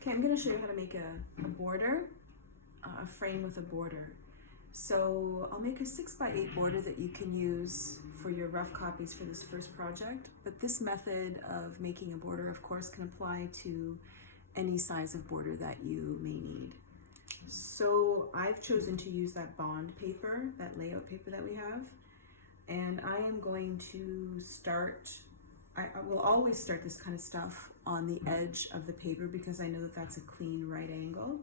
Okay, I'm going to show you how to make a border, a frame with a border. So I'll make a 6x8 border that you can use for your rough copies for this first project, but this method of making a border, of course, can apply to any size of border that you may need. So I've chosen to use that bond paper, that layout paper that we have, and I am going to start, I will always start this kind of stuff on the edge of the paper because I know that that's a clean right angle.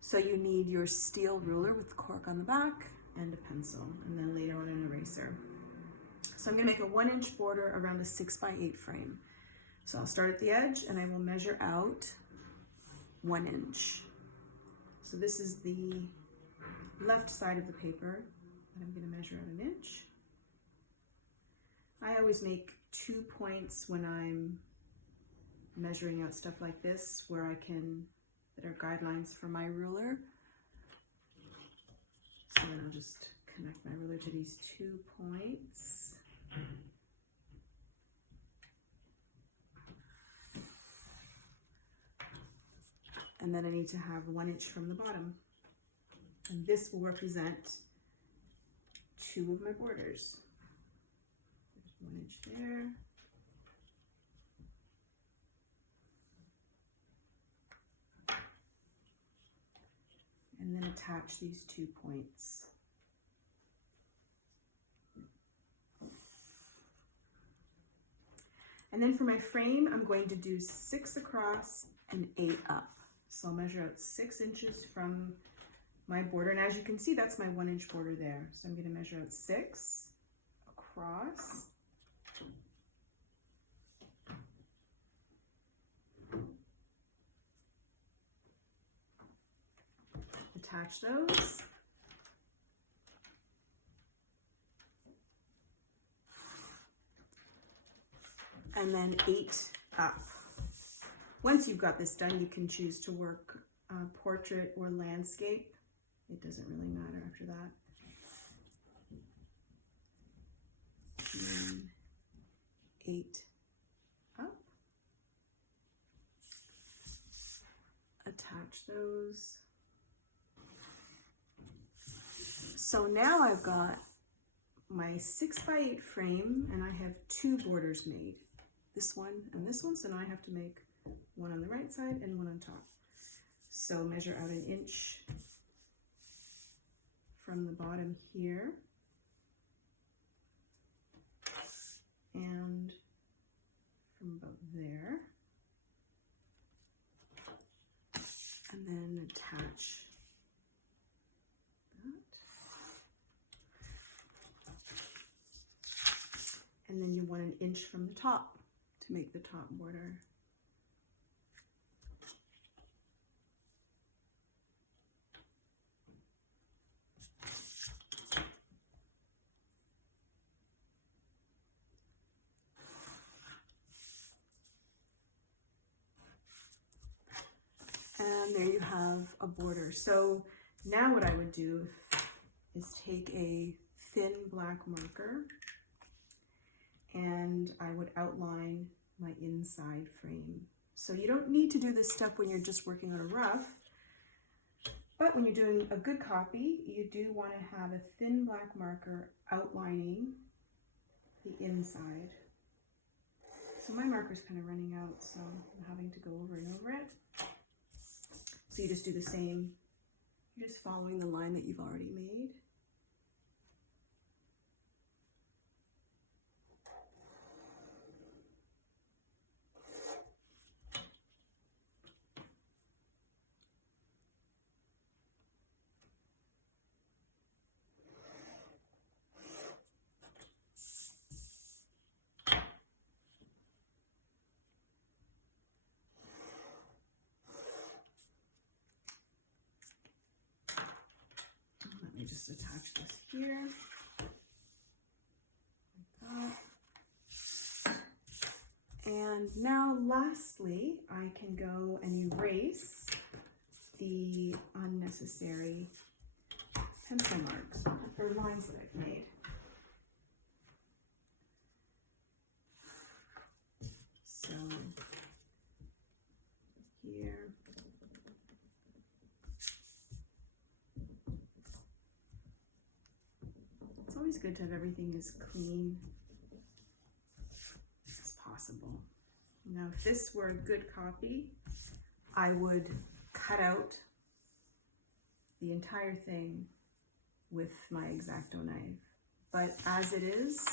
So you need your steel ruler with the cork on the back and a pencil, and then later on an eraser. So I'm going to make a 1-inch border around a 6x8 frame. So I'll start at the edge and I will measure out 1 inch. So this is the left side of the paper, and I'm going to measure out 1 inch. I always make 2 points when I'm measuring out stuff like this where I can, that are guidelines for my ruler. So then I'll just connect my ruler to these 2 points. And then I need to have 1 inch from the bottom. And this will represent 2 of my borders. There's 1 inch there. And then attach these 2 points. And then for my frame, I'm going to do 6 across and 8 up. So I'll measure out 6 inches from my border. And as you can see, that's my 1 inch border there. So I'm going to measure out 6 across. Attach those. And then 8 up. Once you've got this done, you can choose to work portrait or landscape. It doesn't really matter after that. And 8 up. Attach those. So now I've got my 6x8 frame and I have 2 borders made. This one and this one, so now I have to make one on the right side and one on top. So measure out 1 inch from the bottom here and from about there, and then attach that. And then you want 1 inch from the top to make the top border. And there you have a border. So now what I would do is take a thin black marker and I would outline my inside frame. So you don't need to do this step when you're just working on a rough, but when you're doing a good copy, you do want to have a thin black marker outlining the inside. So my marker's kind of running out, so I'm having to go over and over it. So you just do the same, you're just following the line that you've already made. Let me just attach this here, like that. And now lastly, I can go and erase the unnecessary pencil marks or lines that I've made. So here, always good to have everything as clean as possible. Now, if this were a good copy, I would cut out the entire thing with my X-Acto knife. But as it is,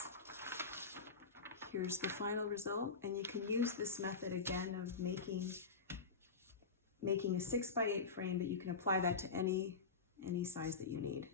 here's the final result, and you can use this method again of making a 6x8 frame, but you can apply that to any size that you need.